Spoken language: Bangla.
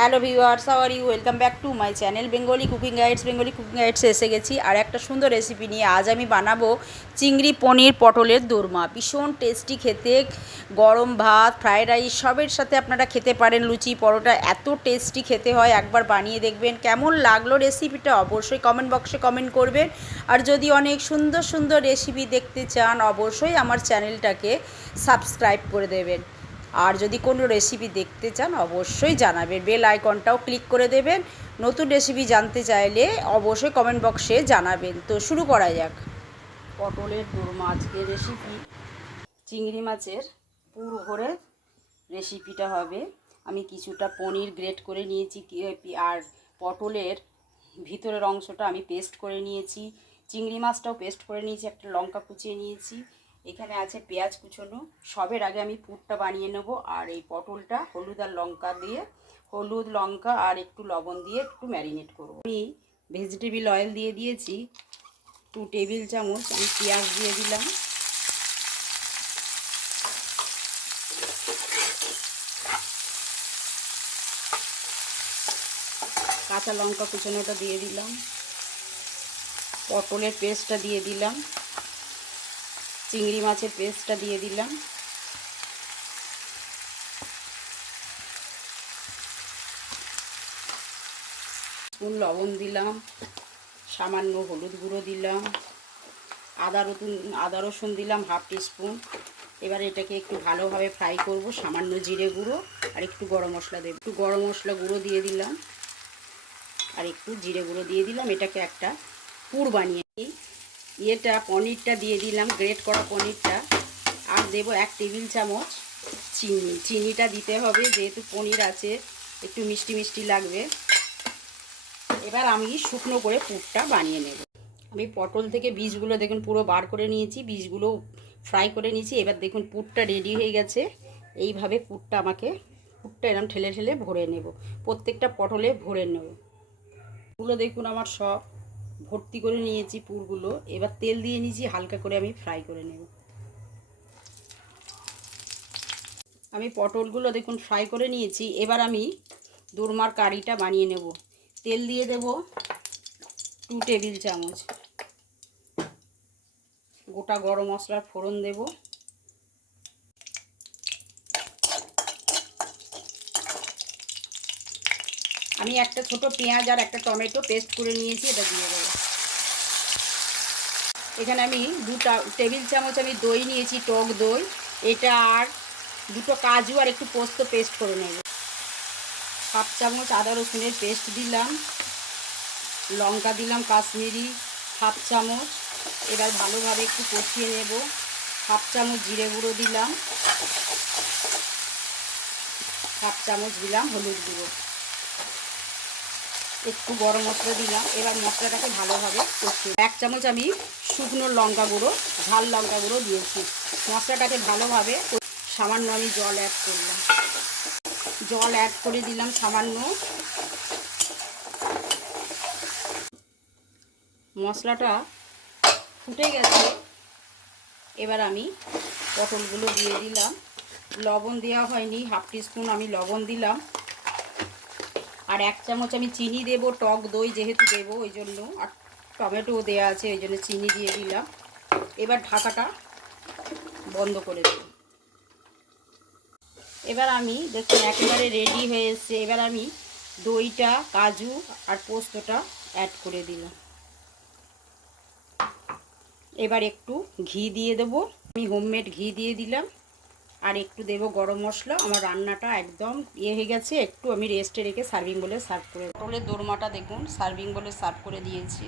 Hello viewers are you welcome back to my channel Bengali cooking guides Bengali cooking গাইডসে এসে গেছি। আর একটা সুন্দর রেসিপি নিয়ে আজ আমি বানাবো চিংড়ি পনির পটলের দোরমা। ভীষণ টেস্টি খেতে, গরম ভাত ফ্রায়েড রাইস সবের সাথে আপনারা খেতে পারেন লুচি, পরোটা, এত টেস্টি খেতে হয়। একবার বানিয়ে দেখবেন। কেমন লাগল রেসিপিটা অবশ্যই কমেন্ট বক্সে কমেন্ট করবেন। আর যদি অনেক সুন্দর সুন্দর রেসিপি দেখতে চান, অবশ্যই আমার চ্যানেলটাকে সাবস্ক্রাইব করে দেবেন। আর যদি কোনো রেসিপি দেখতে চান, অবশ্যই জানাবেন। বেল আইকনটাও ক্লিক করে দেবেন। নতুন রেসিপি জানতে চাইলে অবশ্যই কমেন্ট বক্সে জানাবেন। তো শুরু করা যাক। পটলের দোরমা আজকের রেসিপি চিংড়ি মাছের পুর ভরে রেসিপিটা হবে। আমি কিছুটা পনির গ্রেট করে নিয়েছি আর পটলের ভিতরের অংশটা আমি পেস্ট করে নিয়েছি। চিংড়ি মাছটাও পেস্ট করে নিয়েছি, একটা লঙ্কা কুচিয়ে নিয়েছি। এখানে আছে পেঁয়াজ কুচোনো। সবের আগে আমি পুরটা বানিয়ে নেব। আর এই পটলটা হলুদ আর লঙ্কা দিয়ে, হলুদ, লঙ্কা আর একটু লবণ দিয়ে একটু ম্যারিনেট করব। আমি ভেজিটেবিল অয়েল দিয়ে দিয়েছি, টু টেবিল চামচ, আমি পেঁয়াজ দিয়ে দিলাম। কাঁচা লঙ্কা কুচোনোটা দিয়ে দিলাম। পটলের পেস্টটা দিয়ে দিলাম। চিংড়ি মাছের পেস্টটা দিয়ে দিলাম। স্পুন লবণ দিলাম, সামান্য হলুদ গুঁড়ো দিলাম, আদা রসুন আদা রসুন দিলাম হাফ টিস্পুন। এবার এটাকে একটু ভালোভাবে ফ্রাই করব, সামান্য জিরে গুঁড়ো আর একটু গরম মশলা দেব। একটু গরম মশলা গুঁড়ো দিয়ে দিলাম আর একটু জিরে গুঁড়ো দিয়ে দিলাম। এটাকে একটা পুর বানিয়ে ইয়েটা পনিরটা দিয়ে দিলাম, গ্রেট করা পনিরটা। আর দেবো এক টেবিল চামচ চিনি। চিনিটা দিতে হবে, যেহেতু পনির আছে, একটু মিষ্টি মিষ্টি লাগবে। এবার আমি শুকনো করে পুরটা বানিয়ে নেব। আমি পটল থেকে বীজগুলো দেখুন পুরো বার করে নিয়েছি, বীজগুলো ফ্রাই করে নিয়েছি। এবার দেখুন পুরটা রেডি হয়ে গেছে। এইভাবে পুরটা আমাকে, পুরটা এরম ঠেলে ঠেলে ভরে নেব। প্রত্যেকটা পটলে ভরে নেব। পুরো দেখুন আমার সব। ভর্তি করে নিয়েছি পুরগুলো। এবার তেল দিয়ে নিয়েছি, হালকা করে আমি ফ্রাই করে নেব। আমি পটলগুলো দেখুন ফ্রাই করে নিয়েছি, এবার আমি দোরমার কারিটা বানিয়ে নেব। তেল দিয়ে দেব টু টেবিল চামচ। গোটা গরম মশলার ফোড়ন দেব। আমি একটা ছোট পেঁয়াজ আর একটা টমেটো পেস্ট করে নিয়েছি, এটা দিয়ে দেবো। এখানে আমি দুটা টেবিল চামচ আমি দই নিয়েছি, টক দই। এটা আর দুটো কাজু আর একটু পোস্ত পেস্ট করে নেব। হাফ চামচ আদা রসুনের পেস্ট দিলাম। লঙ্কা দিলাম, কাশ্মীরি হাফ চামচ। এবার ভালোভাবে একটু কষিয়ে নেব। হাফ চামচ জিরে গুঁড়ো দিলাম। হাফ চামচ দিলাম হলুদ গুঁড়ো। একটু গরম মশলা দিলাম। এবার মশলাটাকে ভালোভাবে কষিয়ে এক চামচ আমি শুকনো লঙ্কা গুঁড়ো, ঝাল লঙ্কা গুঁড়ো দিয়েছি। মশলাটাকে ভালোভাবে সামান্য আমি জল অ্যাড করলাম। জল অ্যাড করে দিলাম সামান্য। মশলাটা ফুটে গেছে। এবার আমি পটলগুলো দিয়ে দিলাম। লবণ দেওয়া হয়নি, হাফ টিস্পুন আমি লবণ দিলাম। আর এক চামচ আমি চিনি দেব, টক দই যেহেতু দেবো, ওই জন্য। আর টমেটোও দেওয়া আছে, ওই জন্য চিনি দিয়ে দিলাম। এবার ঢাকাটা বন্ধ করে দেব। এবার আমি, দেখুন, একেবারে রেডি হয়ে এসছে। এবার আমি দইটা, কাজু আর পোস্তটা অ্যাড করে দিলাম। এবার একটু ঘি দিয়ে দেব। আমি হোমমেড ঘি দিয়ে দিলাম। আর একটু দেব গরম মশলা। আমার রান্নাটা একদম ইয়ে হয়ে গেছে, একটু আমি রেস্টে রেখে সার্ভিং বলে সার্ভ করে পটলের দোরমাটা দেখুন সার্ভিং বলে সার্ভ করে দিয়েছি।